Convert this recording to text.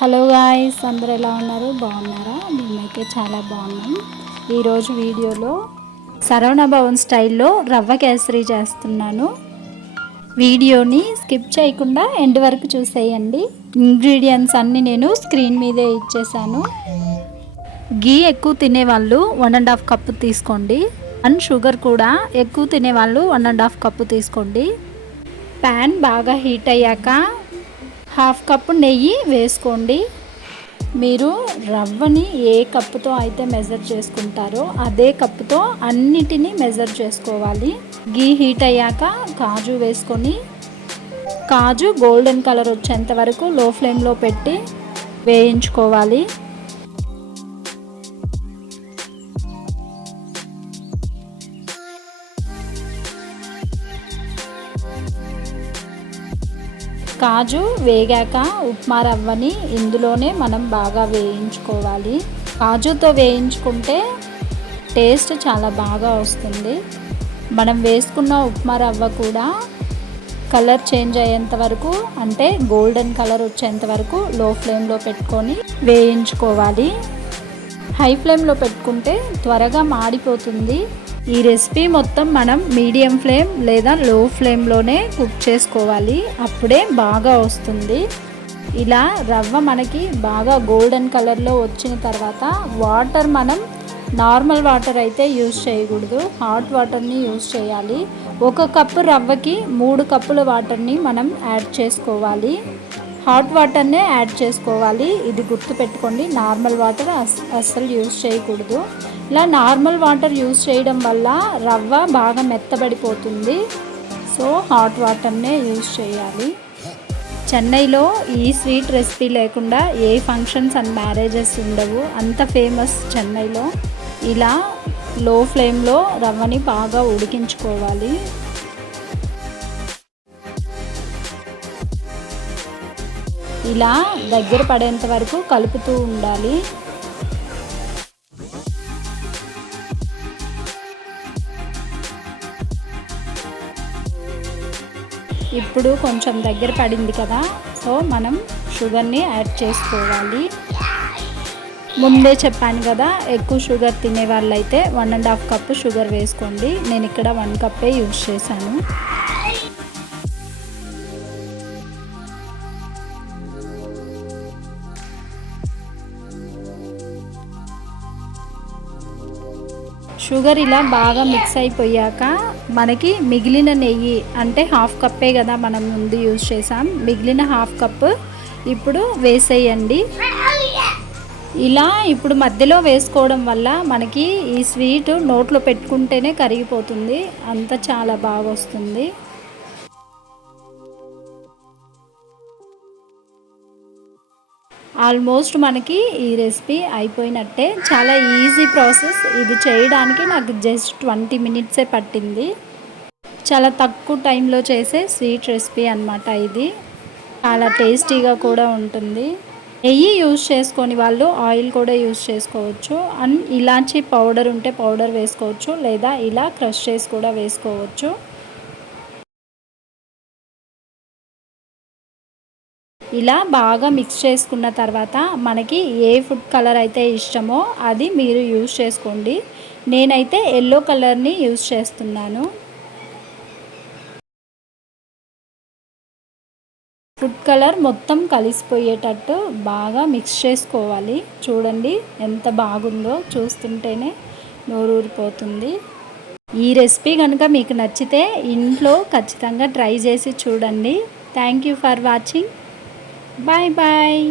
Hello guys, అందరూ ఎలా ఉన్నారు? బాగున్నారా? మేమైతే చాలా బాగున్నాం. ఈరోజు వీడియోలో శరవణ భవన్ స్టైల్లో రవ్వ కేసరి చేస్తున్నాను. వీడియోని స్కిప్ చేయకుండా ఎండ్ వరకు చూసేయండి. ఇంగ్రీడియంట్స్ అన్నీ నేను స్క్రీన్ మీదే ఇచ్చేసాను. గీ ఎక్కువ తినేవాళ్ళు 1.5 కప్పు తీసుకోండి. అండ్ షుగర్ కూడా ఎక్కువ తినేవాళ్ళు 1.5 కప్పు తీసుకోండి. ప్యాన్ బాగా హీట్ అయ్యాక 1/2 కప్పు నెయ్యి వేసుకోండి. మీరు రవ్వని ఏ కప్పుతో అయితే మెజర్ చేసుకుంటారో అదే కప్పుతో అన్నిటినీ మెజర్ చేసుకోవాలి. గీ హీట్ అయ్యాక కాజు వేసుకొని కాజు గోల్డెన్ కలర్ వచ్చేంత వరకు లో ఫ్లేమ్లో పెట్టి వేయించుకోవాలి. కాజు వేగాక ఉప్మా రవ్వని ఇందులోనే మనం బాగా వేయించుకోవాలి. కాజుతో వేయించుకుంటే టేస్ట్ చాలా బాగా వస్తుంది. మనం వేసుకున్న ఉప్మా రవ్వ కూడా కలర్ చేంజ్ అయ్యేంత వరకు, అంటే గోల్డెన్ కలర్ వచ్చేంత వరకు లో ఫ్లేమ్లో పెట్టుకొని వేయించుకోవాలి. హై ఫ్లేమ్లో పెట్టుకుంటే త్వరగా మాడిపోతుంది. ఈ రెసిపీ మొత్తం మనం మీడియం ఫ్లేమ్ లేదా లో ఫ్లేమ్లోనే కుక్ చేసుకోవాలి. అప్పుడే బాగా వస్తుంది. ఇలా రవ్వ మనకి బాగా గోల్డెన్ కలర్లో వచ్చిన తర్వాత వాటర్ మనం నార్మల్ వాటర్ అయితే యూజ్ చేయకూడదు, హాట్ వాటర్ని యూజ్ చేయాలి. 1 కప్పు రవ్వకి 3 కప్పుల వాటర్ని మనం యాడ్ చేసుకోవాలి. హాట్ వాటర్నే యాడ్ చేసుకోవాలి. ఇది గుర్తుపెట్టుకోండి, నార్మల్ వాటర్ అస్సలు యూజ్ చేయకూడదు. ఇలా నార్మల్ వాటర్ యూజ్ చేయడం వల్ల రవ్వ బాగా మెత్తబడిపోతుంది. సో హాట్ వాటర్నే యూజ్ చేయాలి. చెన్నైలో ఈ స్వీట్ రెసిపీ లేకుండా ఏ ఫంక్షన్స్ అండ్ మ్యారేజెస్ ఉండవు, అంత ఫేమస్ చెన్నైలో. ఇలా లో ఫ్లేమ్లో రవ్వని బాగా ఉడికించుకోవాలి. ఇలా దగ్గర పడేంత వరకు కలుపుతూ ఉండాలి. ఇప్పుడు కొంచెం దగ్గర పడింది కదా, సో మనం షుగర్ని యాడ్ చేసుకోవాలి. ముందే చెప్పాను కదా, ఎక్కువ షుగర్ తినే వాళ్ళైతే 1.5 కప్పు షుగర్ వేసుకోండి. నేను ఇక్కడ 1 కప్పే యూజ్ చేశాను. షుగర్ ఇలా బాగా మిక్స్ అయిపోయాక మనకి మిగిలిన నెయ్యి, అంటే 1/2 కప్పే కదా మనం ముందు యూజ్ చేసాం, మిగిలిన 1/2 కప్పు ఇప్పుడు వేసేయండి. ఇలా ఇప్పుడు మధ్యలో వేసుకోవడం వల్ల మనకి ఈ స్వీట్ నోట్లో పెట్టుకుంటేనే కరిగిపోతుంది, అంత చాలా బాగా వస్తుంది. ఆల్మోస్ట్ మనకి ఈ రెసిపీ అయిపోయినట్టే. చాలా ఈజీ ప్రాసెస్. ఇది చేయడానికి నాకు జస్ట్ 20 మినిట్సే పట్టింది. చాలా తక్కువ టైంలో చేసే స్వీట్ రెసిపీ అన్నమాట ఇది. చాలా టేస్టీగా కూడా ఉంటుంది. నెయ్యి యూజ్ చేసుకొని వాళ్ళు ఆయిల్ కూడా యూజ్ చేసుకోవచ్చు. అండ్ ఇలాచీ పౌడర్ ఉంటే పౌడర్ వేసుకోవచ్చు, లేదా ఇలా క్రష్ చేసి కూడా వేసుకోవచ్చు. ఇలా బాగా మిక్స్ చేసుకున్న తర్వాత మనకి ఏ ఫుడ్ కలర్ అయితే ఇష్టమో అది మీరు యూజ్ చేసుకోండి. నేనైతే ఎల్లో కలర్ని యూజ్ చేస్తున్నాను. ఫుడ్ కలర్ మొత్తం కలిసిపోయేటట్టు బాగా మిక్స్ చేసుకోవాలి. చూడండి ఎంత బాగుందో, చూస్తుంటేనే నోరూరిపోతుంది. ఈ రెసిపీ కనుక మీకు నచ్చితే ఇంట్లో ఖచ్చితంగా ట్రై చేసి చూడండి. Thank you for watching. Bye bye.